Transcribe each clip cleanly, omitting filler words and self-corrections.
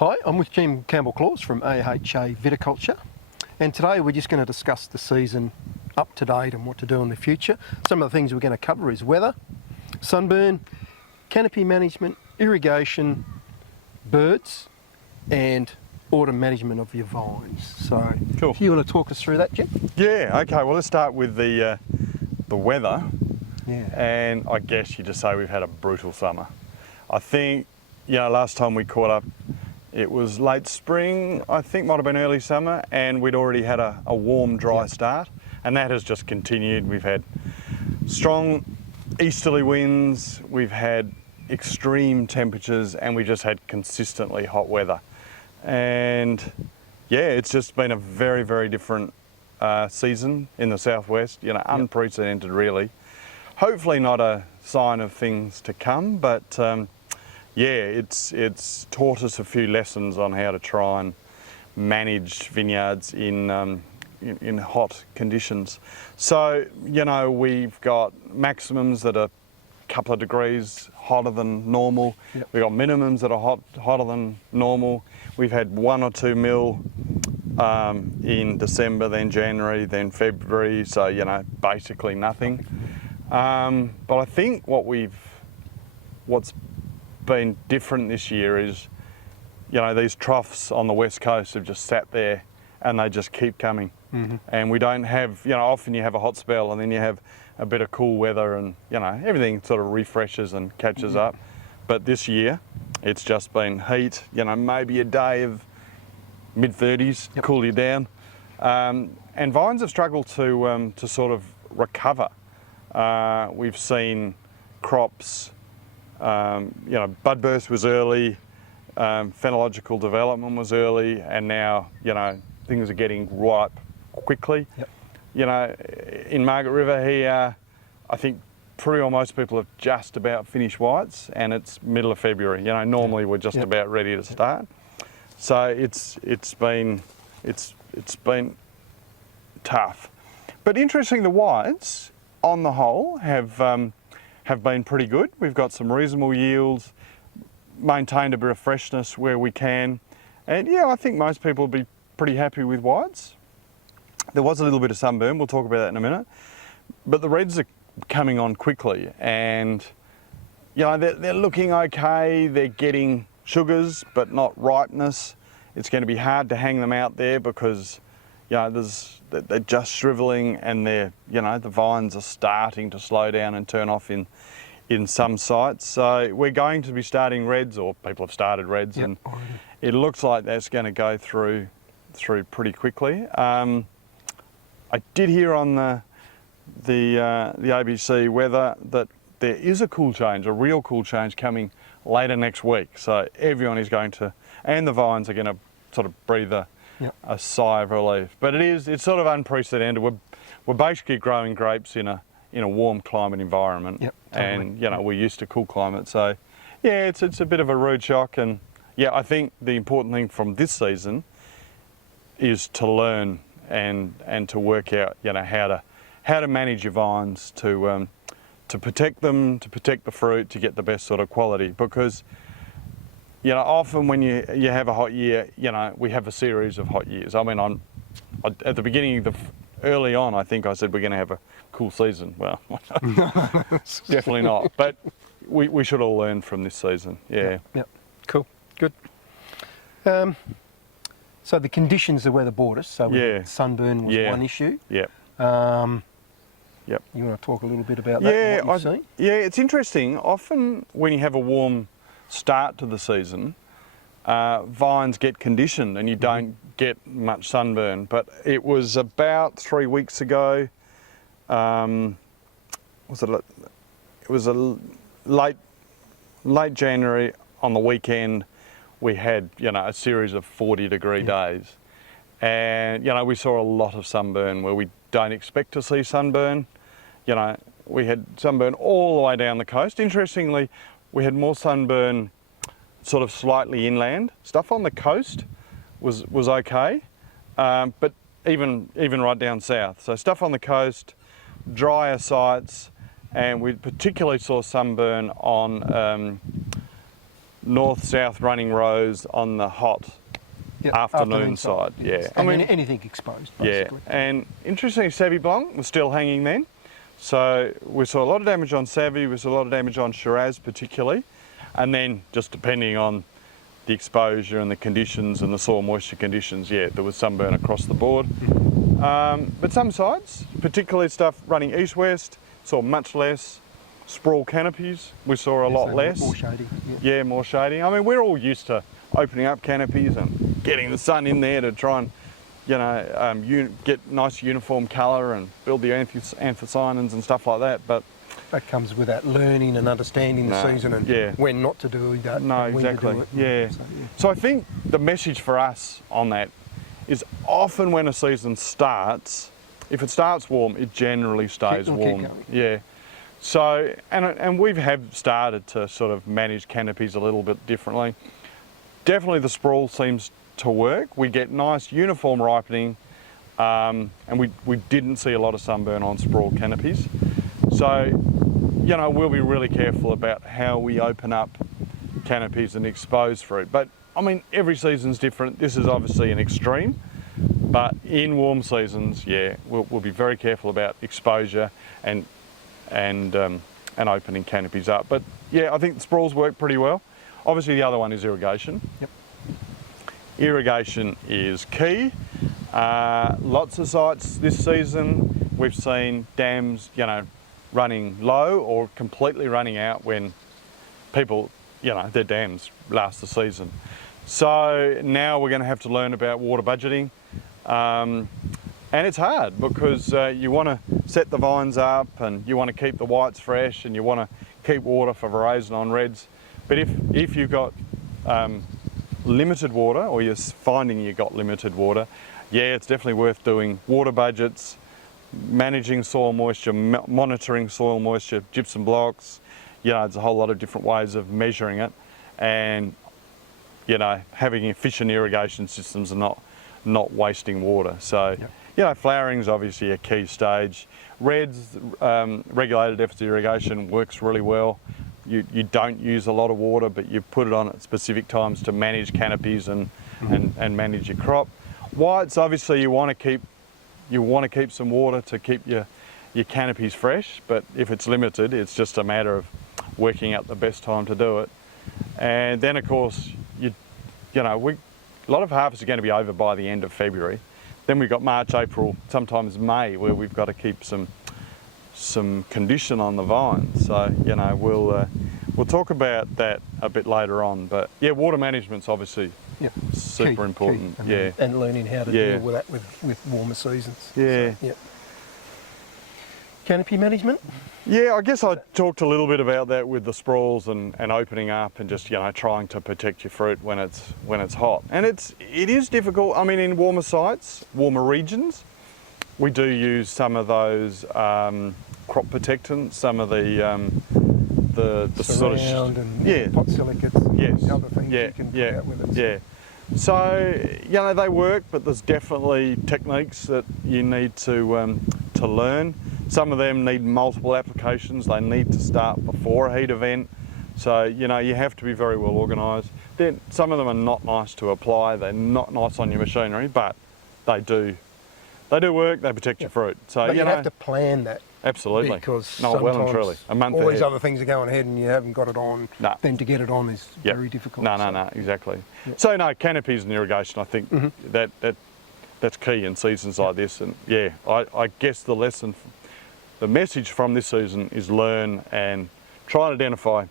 Hi, I'm with Jim Campbell-Clause from AHA Viticulture, and today we're just going to discuss the season up to date and what to do in the future. Some of the things we're going to cover is weather, sunburn, canopy management, irrigation, birds, and autumn management of your vines. So, cool. If you want to talk us through that, Jim? Yeah, okay, well let's start with the weather. Yeah. And I guess you just say we've had a brutal summer. I think, last time we caught up, it was late spring, I think might have been early summer, and we'd already had a warm, dry start, and that has just continued. We've had strong easterly winds, we've had extreme temperatures, and we just had consistently hot weather. And yeah, it's just been a very, very different season in the southwest, unprecedented really. Hopefully not a sign of things to come, but it's taught us a few lessons on how to try and manage vineyards in hot conditions. So, we've got maximums that are a couple of degrees hotter than normal. Yep. We've got minimums that are hotter than normal. We've had 1 or 2 mil in December, then January, then February, so, basically nothing. But I think what's been different this year is, these troughs on the west coast have just sat there and they just keep coming. Mm-hmm. And we don't have, often you have a hot spell and then you have a bit of cool weather and, everything sort of refreshes and catches up. But this year, it's just been heat, maybe a day of mid-30s, cool you down. And vines have struggled to sort of recover. We've seen crops, budburst was early, phenological development was early, and now, things are getting ripe quickly. Yep. In Margaret River here, I think pretty well most people have just about finished whites, and it's middle of February. Normally we're just about ready to start. So it's been tough. But interesting, the whites, on the whole, have been pretty good. We've got some reasonable yields, maintained a bit of freshness where we can, and I think most people will be pretty happy with whites. There was a little bit of sunburn, we'll talk about that in a minute, but the reds are coming on quickly, and they're looking okay. They're getting sugars but not ripeness. It's going to be hard to hang them out there because they're just shriveling, and the vines are starting to slow down and turn off in some sites. So we're going to be starting reds, or people have started reds, and it looks like that's going to go through pretty quickly. I did hear on the ABC weather that there is a cool change, a real cool change coming later next week. So everyone is going to, and the vines are going to sort of breathe a sigh of relief. But it's sort of unprecedented. We're basically growing grapes in a warm climate environment. Yep, totally. And we're used to cool climate. So yeah, it's a bit of a rude shock, and I think the important thing from this season is to learn and to work out how to manage your vines, to protect them, to protect the fruit, to get the best sort of quality. Because often when you have a hot year, we have a series of hot years. I mean, at the beginning, early on, I think I said we're going to have a cool season. Well, definitely not. But we should all learn from this season. Yeah. Yep. Cool. Good. So the conditions are where the brought us. So sunburn was one issue. Yep. Yep. You want to talk a little bit about that? What you've seen? Yeah, it's interesting. Often when you have a warm start to the season, vines get conditioned and you don't get much sunburn. But it was about 3 weeks ago. It was a late January on the weekend. We had a series of 40-degree days, and we saw a lot of sunburn where we don't expect to see sunburn. We had sunburn all the way down the coast. Interestingly, we had more sunburn sort of slightly inland. Stuff on the coast was okay, but even right down south. So stuff on the coast, drier sites, and we particularly saw sunburn on north-south running rows on the hot afternoon side. Yeah, I mean anything exposed basically. Yeah, and interestingly, Savvy Blanc was still hanging then. So we saw a lot of damage on Savvy, we saw a lot of damage on Shiraz particularly, and then just depending on the exposure and the conditions and the soil moisture conditions, yeah, there was sunburn across the board. But some sites, particularly stuff running east-west, saw much less. Sprawl canopies, we saw a lot less. More shady. Yeah, more shady. I mean, we're all used to opening up canopies and getting the sun in there to try and, you know, get nice uniform colour and build the anthocyanins and stuff like that. But that comes with that learning and understanding the season and when not to do that. No, exactly. So I think the message for us on that is often when a season starts, if it starts warm, it generally stays warm. Yeah. So, and we have started to sort of manage canopies a little bit differently. Definitely the sprawl seems to work. We get nice uniform ripening, and we didn't see a lot of sunburn on sprawl canopies. So, you know, we'll be really careful about how we open up canopies and expose fruit. But I mean, every season's different. This is obviously an extreme, but in warm seasons, yeah, we'll be very careful about exposure and opening canopies up. But yeah, I think the sprawls work pretty well. Obviously the other one is irrigation. Yep. Irrigation is key. Lots of sites this season we've seen dams, you know, running low or completely running out when people, you know, their dams last the season. So now we're going to have to learn about water budgeting. And it's hard because you want to set the vines up and you want to keep the whites fresh and you want to keep water for varieties on reds. But if you've got limited water or you're finding you've got limited water, yeah, it's definitely worth doing water budgets, managing soil moisture, monitoring soil moisture, gypsum blocks. You know, there's a whole lot of different ways of measuring it, and you know, having efficient irrigation systems and not wasting water. So. Yep. You know, flowering is obviously a key stage. Reds, regulated deficit irrigation works really well. You don't use a lot of water, but you put it on at specific times to manage canopies and manage your crop. Whites, obviously, you want to keep some water to keep your canopies fresh, but if it's limited, it's just a matter of working out the best time to do it. And then, of course, you know, a lot of harvests are going to be over by the end of February. Then we've got March, April, sometimes May, where we've got to keep some condition on the vines. So, you know, we'll talk about that a bit later on. But yeah, water management's obviously super important. Key. And learning how to deal with that with warmer seasons. Yeah. So, Canopy management? Yeah, I guess I talked a little bit about that with the sprawls and opening up and just, you know, trying to protect your fruit when it's hot. And it is difficult. I mean, in warmer sites, warmer regions, we do use some of those crop protectants, some of the sort of and pot silicates, other things you can put out with it. Yeah. So, you know, they work, but there's definitely techniques that you need to learn. Some of them need multiple applications. They need to start before a heat event. So, you know, you have to be very well organised. Then some of them are not nice to apply. They're not nice on your machinery, but they do work. They protect your fruit. So but you have to plan that. Absolutely. Because well and truly, a month all ahead. these other things are going ahead and you haven't got it on. No. Then to get it on is very difficult. No, exactly. So no, canopies and irrigation, I think that's key in seasons like this. And yeah, I guess the message from this season is learn and try and identify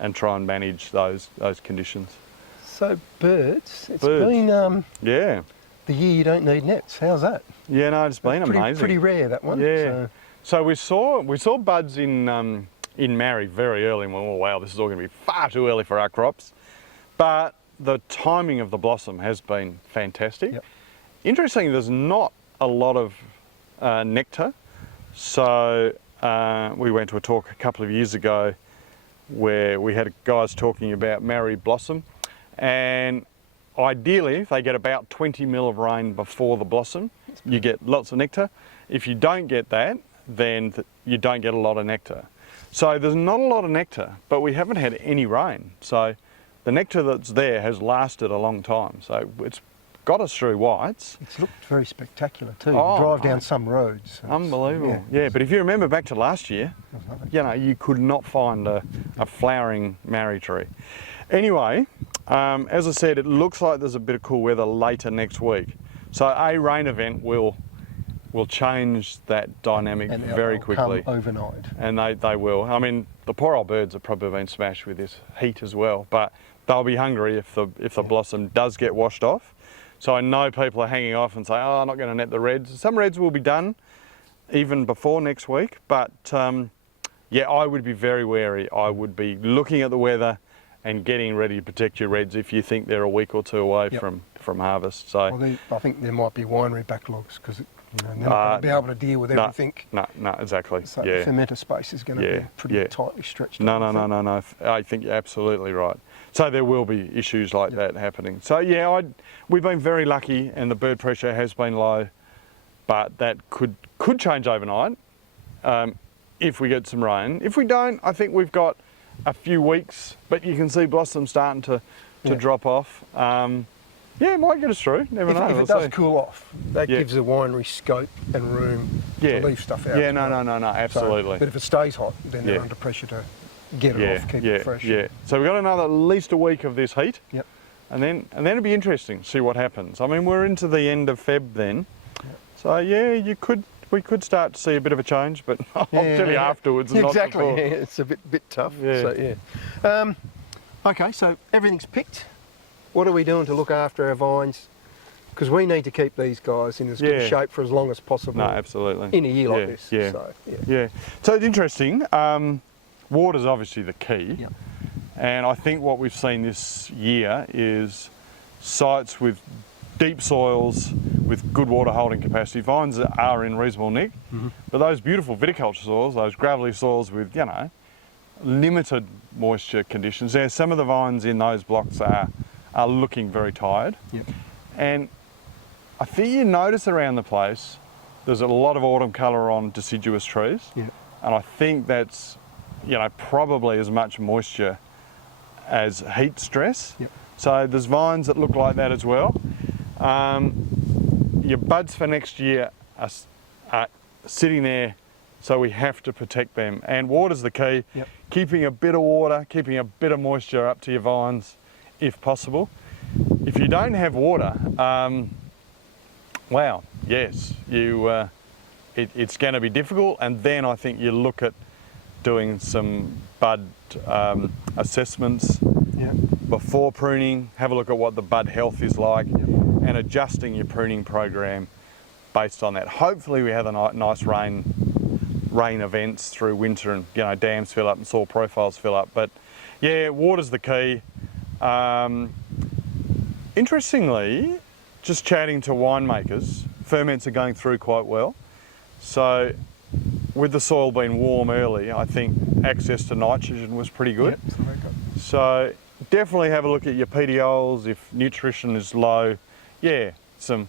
and try and manage those conditions. So birds, it's been the year you don't need nets. How's that? Yeah, no, it's been amazing. Pretty rare, that one. Yeah. So we saw buds in Marrie very early and we went, oh wow, this is all going to be far too early for our crops. But the timing of the blossom has been fantastic. Yep. Interestingly, there's not a lot of nectar. So we went to a talk a couple of years ago where we had guys talking about Marrie blossom, and ideally if they get about 20 mil of rain before the blossom, you get lots of nectar. If you don't get that, then you don't get a lot of nectar. So there's not a lot of nectar, but we haven't had any rain. So the nectar that's there has lasted a long time. So it's got us through whites. It's looked very spectacular too. Oh, You drive down some roads. Unbelievable. Yeah, but if you remember back to last year, you know, you could not find a flowering marri tree. Anyway, as I said, it looks like there's a bit of cool weather later next week. So a rain event will change that dynamic and very quickly. Come overnight. And they will. I mean, the poor old birds have probably been smashed with this heat as well, but they'll be hungry if the blossom does get washed off. So I know people are hanging off and say, oh, I'm not going to net the reds. Some reds will be done even before next week, but yeah, I would be very wary. I would be looking at the weather and getting ready to protect your reds if you think they're a week or two away from harvest. So well, I think there might be winery backlogs because they're not going to be able to deal with everything. No, exactly. So the fermenter space is going to be pretty tightly stretched. No. I think you're absolutely right. So there will be issues like that happening. So yeah, we've been very lucky, and the bird pressure has been low, but that could change overnight if we get some rain. If we don't, I think we've got a few weeks, but you can see blossom starting to drop off. Yeah, it might get us through. Never know. If it does cool off, that gives the winery scope and room to leave stuff out. Yeah, no, absolutely. So, but if it stays hot, then they're under pressure to get it off, keep it fresh. Yeah. So we've got at least a week of this heat. Yep. And then it'll be interesting to see what happens. I mean, we're into the end of Feb then. Yep. So yeah, we could start to see a bit of a change, but I'll tell you afterwards. And exactly. Not before. Yeah, it's a bit tough. Yeah. So okay, so everything's picked. What are we doing to look after our vines? Because we need to keep these guys in as good shape for as long as possible. No, absolutely. In a year like this. Yeah. So, So it's interesting. Water's obviously the key. Yep. And I think what we've seen this year is sites with deep soils with good water holding capacity. Vines are in reasonable nick, but those beautiful viticulture soils, those gravelly soils with, you know, limited moisture conditions, some of the vines in those blocks are looking very tired. Yep. And I think you notice around the place there's a lot of autumn colour on deciduous trees. Yep. And I think that's, you know, probably as much moisture as heat stress. Yep. So there's vines that look like that as well. Your buds for next year are sitting there, so we have to protect them. And water's the key. Yep. Keeping a bit of water, keeping a bit of moisture up to your vines if possible. If you don't have water, wow, yes, it's going to be difficult. And then I think you look at doing some bud assessments before pruning, have a look at what the bud health is like, and adjusting your pruning program based on that. Hopefully we have a nice rain events through winter, and you know, dams fill up and soil profiles fill up. But yeah, water's the key. Interestingly, just chatting to winemakers, ferments are going through quite well. So with the soil being warm early, I think access to nitrogen was pretty good. Yep, so definitely have a look at your pedioles. If nutrition is low, some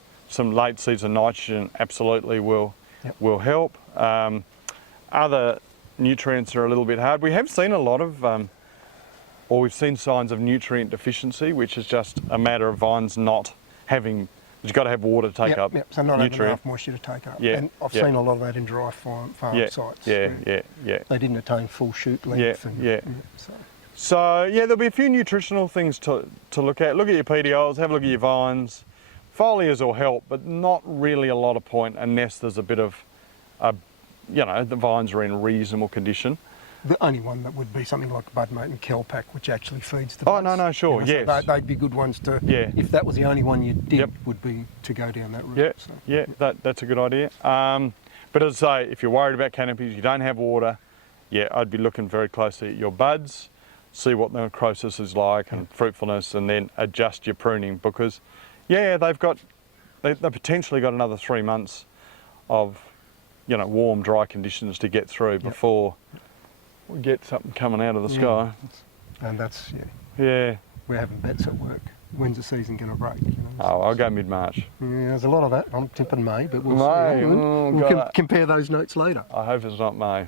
late season nitrogen absolutely will help. Other nutrients are a little bit hard. We have seen a lot of, or we've seen signs of nutrient deficiency, which is just a matter of vines not having. You've got to have water to take up so not having nutrient. enough moisture to take up. Yeah, and I've seen a lot of that in dry farm sites. Yeah. They didn't attain full shoot length. So there'll be a few nutritional things to look at. Look at your pedioles, have a look at your vines. Foliars will help, but not really a lot of point unless there's a bit of, the vines are in reasonable condition. The only one that would be something like budmate and kelpack, which actually feeds the buds. Oh, no, sure, So yes. they'd be good ones to, if that was the only one you did, would be to go down that route. That's a good idea. But as I say, if you're worried about canopies, you don't have water, I'd be looking very closely at your buds, see what the necrosis is like and fruitfulness, and then adjust your pruning, because, they've potentially got another 3 months of, warm, dry conditions to get through before we get something coming out of the sky. And that's, we're having bets at work. When's the season going to break? I'll go mid-March. Yeah, there's a lot of that. I'm tipping May, but we'll see. We'll compare those notes later. I hope it's not May.